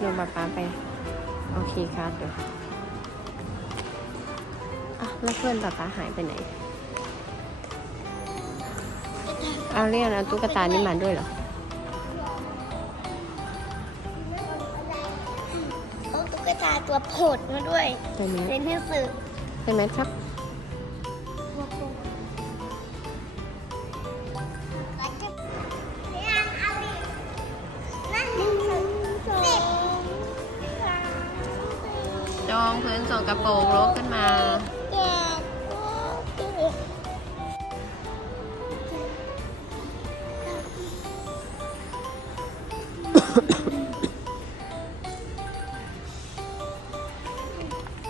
ดูป๊าป๊าไป โอเคครับเดี๋ยวอะแล้วเพื่อนป๊าป๊าหายไปไหนเอาเรียนเอาตุ๊กตานี่มาด้วยเหรอเอาตุ๊กตาตัวโผดมาด้วยเป็นไหมเป็นหนังสือเป็นไหมครับนั่นห งพื้นส่งกระโปรงลกขึ้นมา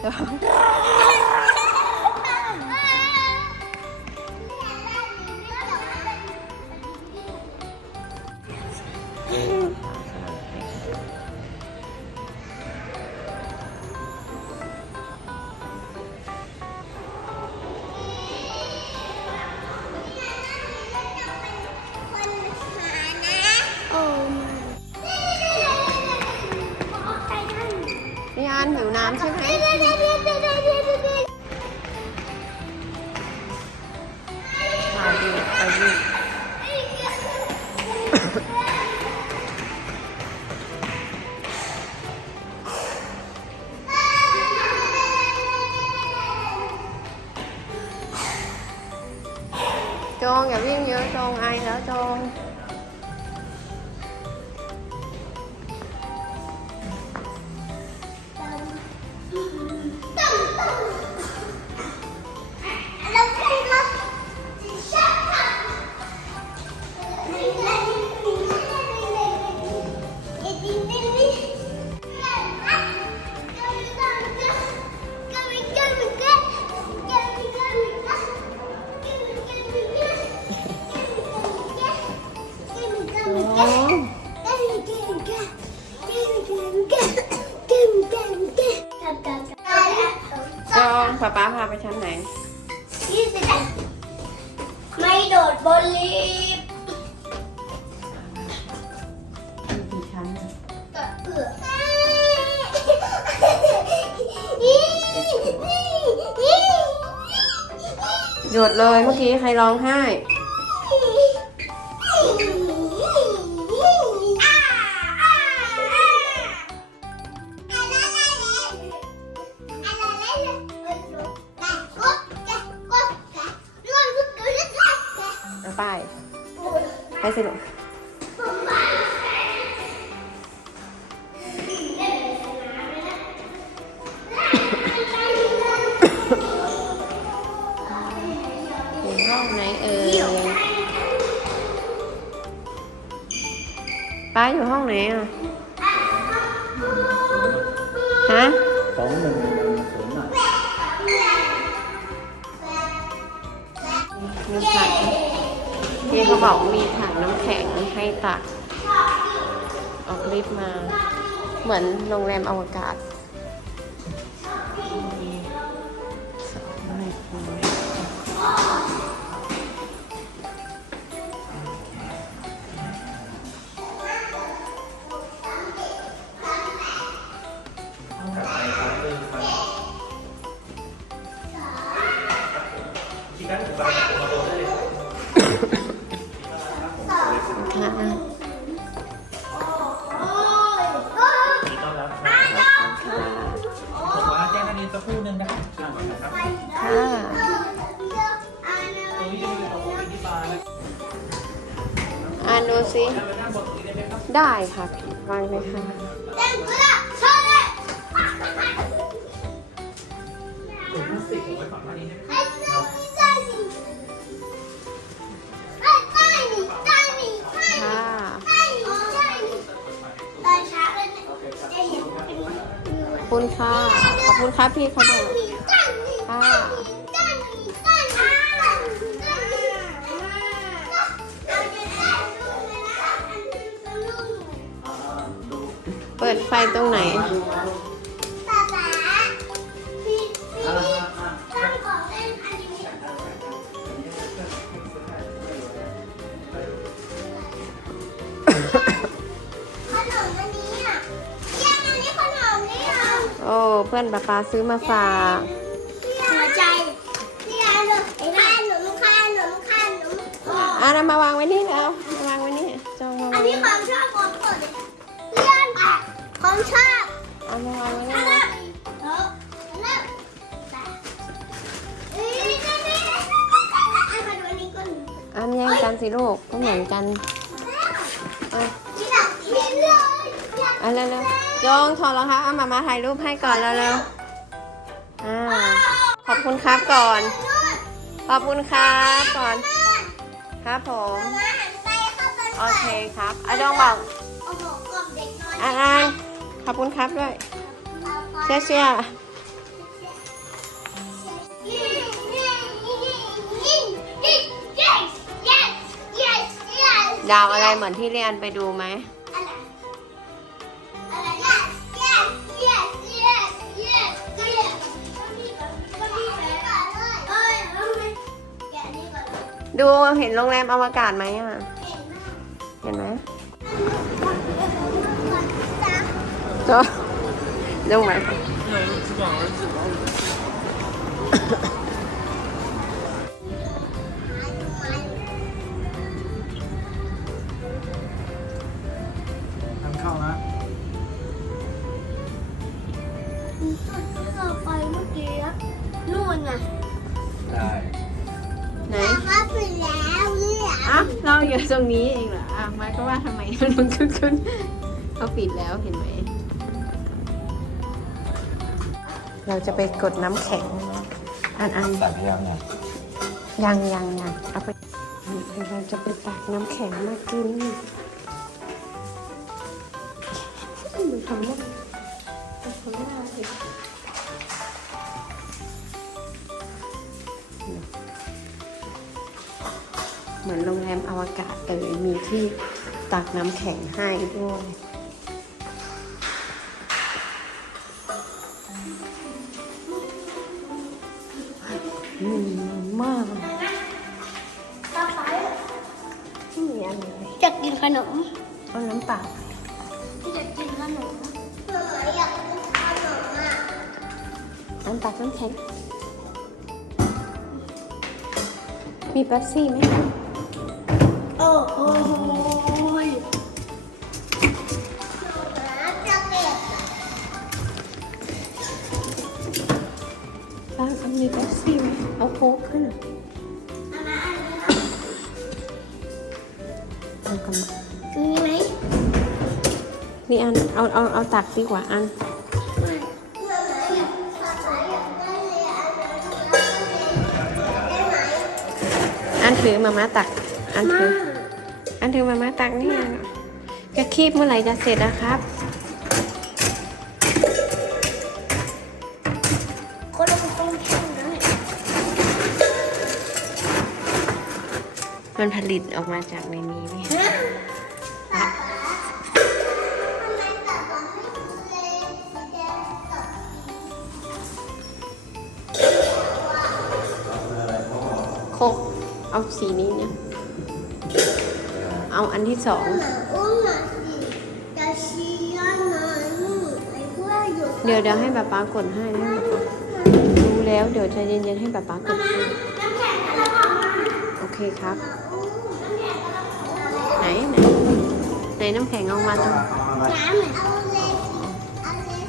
เดี๋ยว แป๊าป๊าพาไปชั้นไหนไม่โดดบนลิฟต์กี่ชั้นเอือหยุดเลยเมื่อกี้ใครร้องไห้ เอาไปไปสิลูกอยู่ห้องไหนเอ่ยป้าอยู่ห้องไหนอะ ฮะ สองหนึ่ง บอกมีถังน้ำแข็งให้ตัก ออกลิฟต์มา เหมือนโรงแรมอวกาศ รู่หนึงนะครับช่างก่อนนะครับค่ะตรงนี้จะมีตัวที่บาร์นะอ่านดูสิแล้วไปนั่งบนตรงนี้ได้ไหมครับได้ค่ะพี่วางเลยค่ะถุงพลาสติกผมไว้ฝั่งนี้ได้ไหมค่ะตอนเช้าเลยจะเห็นเป็นขอบคุณค่ะขอบ คุณครับพี่เขาด้วยค่ะเปิดไฟตรงไหน อ้เพื่อนป้าปาซื้อมาฝากหัวใจที่ร้านเลยขนมขนมขนมอะนำมาวางไว้นี่แล้วมาวางไว้นี่จองมาอัวานนี้ของชอบของโปรดเลยเลื่อนของชอบเอามาวางไว้นี่เนี่ยอันมาดูอันนี้ก่อนอันแย่งกันสิลูกก็เหมือนกันอะที่หลังเห็นเลยอยากเอะเร็วๆ จองถอดรองเท้าเอามามาถ่ายรูปให้ก่อนเร็วๆอ่าขอบคุณครับก่อน ขอบคุณครับก่อน ครับผม มาหันไปเข้าไปโอเคครับอาจองบอกโอ้โหกล่อมเด็กน้อยอ่าขอบคุณครับด้วยเชี่ยเชี่ยดาวอะไรเหมือนที่เรียนไปดูไหม ดูเห็นโรงแรมอวกาศไหมอะ เห็นไหมจอดูไหม อะเราอยู่ตรงนี้เองเหรออะมาก็ว่าทำไมมันขึ้นขึ้นเขาปิดแล้วเห็นไหม เราจะไปกดน้ำแข็ง อันอันตัดยังเนี่ยยังยังยังเอาไปเราจะไปตักน้ำแข็งมากินดูทำได้ โรงแรมอวกาศเลยมีที่ตักน้ำแข็งให้ด้วยอืมมากนี่อันไหนจะกินขนมเอาน้ำเปล่าจะกินขนมอยากกินขนมอะอันตักน้ำแข็งมีเป๊ปซี่ไหม โอ้โหบ้านมีเป๊ปซี่ไหมเอาโค้กขึ้นอะเอากันมามีไหมนี่อัน เอาเอาเอาตักดีกว่าอัน อันถือมาม่าตัก อันถือ อันถือมามาตักนี่จะคีบเมื่อไหร่จะเสร็จนะครับ คนละคนแข่งนะมันผลิตออกมาจากในนี้นี่ฮะทำไมตัดของไม่ดูเลยโคกเอาสีนี้เนี่ย เอาอันที่สองหนังอุ้มหนังสีจะชี้ย้อนหน่อยนู่นไอ้พวกอยู่เดี๋ยวเดี๋ยวให้ป๊าป๊ากดให้ให้ป๊าป๊าดูแล้วเดี๋ยวใจเย็นๆให้ป๊าป๊ากดให้น้ำแข็งกระป๋องมาโอเคครับอุ้มน้ำแข็งกระป๋องมาไหนไหนไหนน้ำแข็งเอามาตรงน้ำเหมือนเอาเลยเอาเลย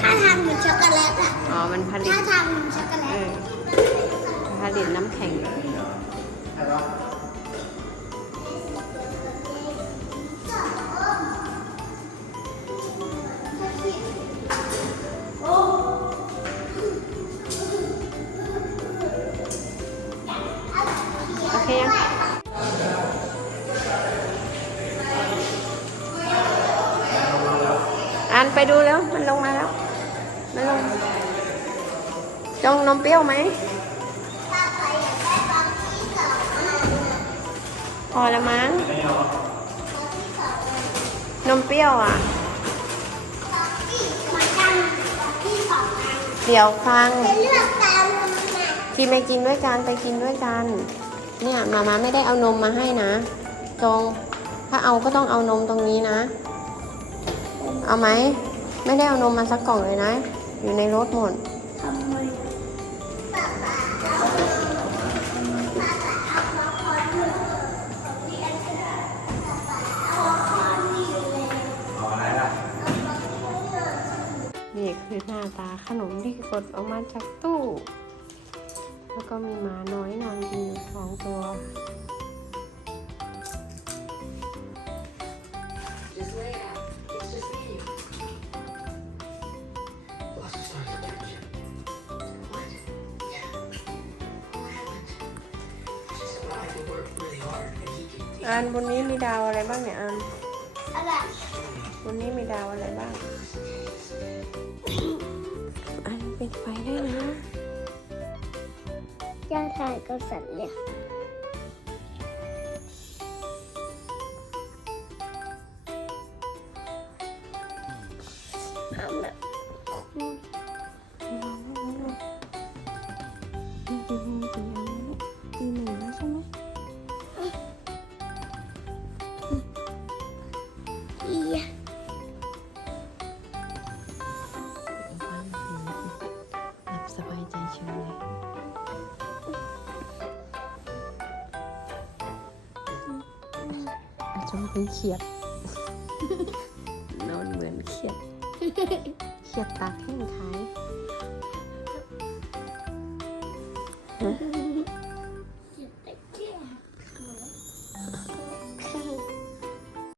ถ้าทำเหมือนช็อกโกแลตอะอ๋อมันผลิตถ้าทำเหมือนช็อกโกแลเอตอผลิตน้ำแข็งานไปดูแล้ว มันลงมาแล้ว มันลงจองนมเปรี้ยวไหมพอละมั้ง นมเปรี้ยวอะ เดี๋ยวฟัง ที่ไม่กินด้วยกันไปกินด้วยกัน เนี่ยมามาไม่ได้เอานมมาให้นะ จง ถ้าเอาก็ต้องเอานมตรงนี้นะ เอาไหม ไม่ได้เอานมมาสักกล่องเลยนะ อยู่ในรถหมดทำไมป๊าป๊าเอาป๊าป๊าเอามาคอนหนึ่งเรียนก็ได้ป๊าป๊าเอาคอนนี่เลยเอาอะไรล่ะนี่คือหน้าตาขนมที่กดออกมาจากตู้ แล้วก็มีหมาน้อยนอนกินอยู่สองตัว อันบนนี้มีดาวอะไรบ้างเนี่ยอันอะไรบนนี้มีดาวอะไรบ้าง อันปิดไฟได้นะย่าถ่ายก็สั่นเลยเอาแบบ จจะเป็นเขียดนอนเหมือนเขียด เขียดตากแห้งขาย